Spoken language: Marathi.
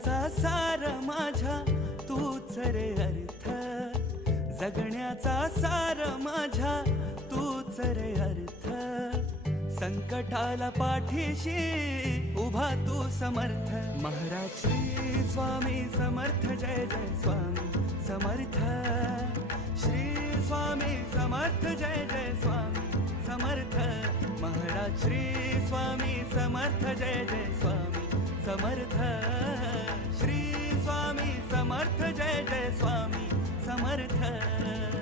जगण्याचा सार माझ्या तूच रे अर्थ, जगण्याचा सार माझ्या तूच रे अर्थ. संकटाला पाठीशी उभा तू समर्थ. महाराज श्री स्वामी समर्थ, जय जय स्वामी समर्थ. श्री स्वामी समर्थ, जय जय स्वामी समर्थ. महाराज श्री स्वामी समर्थ, जय जय स्वामी समर्थ. श्री स्वामी समर्थ, जय जय स्वामी समर्थ.